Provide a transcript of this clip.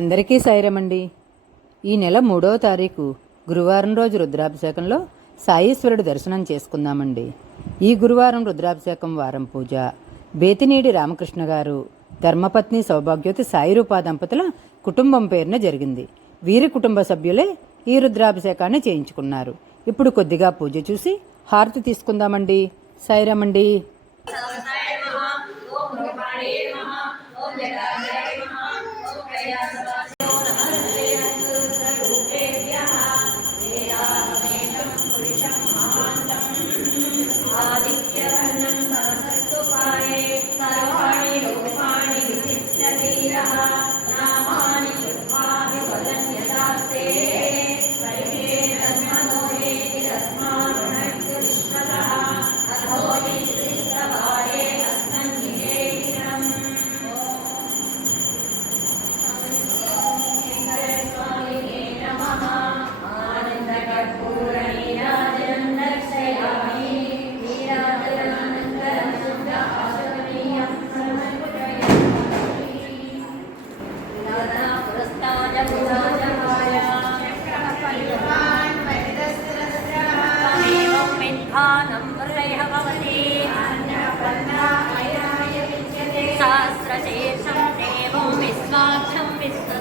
అందరికీ సాయిరమండి. ఈ నెల 3వ తారీఖు గురువారం రోజు రుద్రాభిషేకంలో సాయీశ్వరుడు దర్శనం చేసుకుందామండి. ఈ గురువారం రుద్రాభిషేకం వారం పూజ బేతినేడి రామకృష్ణ గారు ధర్మపత్ని సౌభాగ్యవతి సాయిరూపా దంపతుల కుటుంబం పేరున జరిగింది. వీరి కుటుంబ సభ్యులే ఈ రుద్రాభిషేకాన్ని చేయించుకున్నారు. ఇప్పుడు కొద్దిగా పూజ చూసి హారతి తీసుకుందామండి. సాయిరమండి. सहस्रशीर्षं देवं विश्वाक्षं विश्व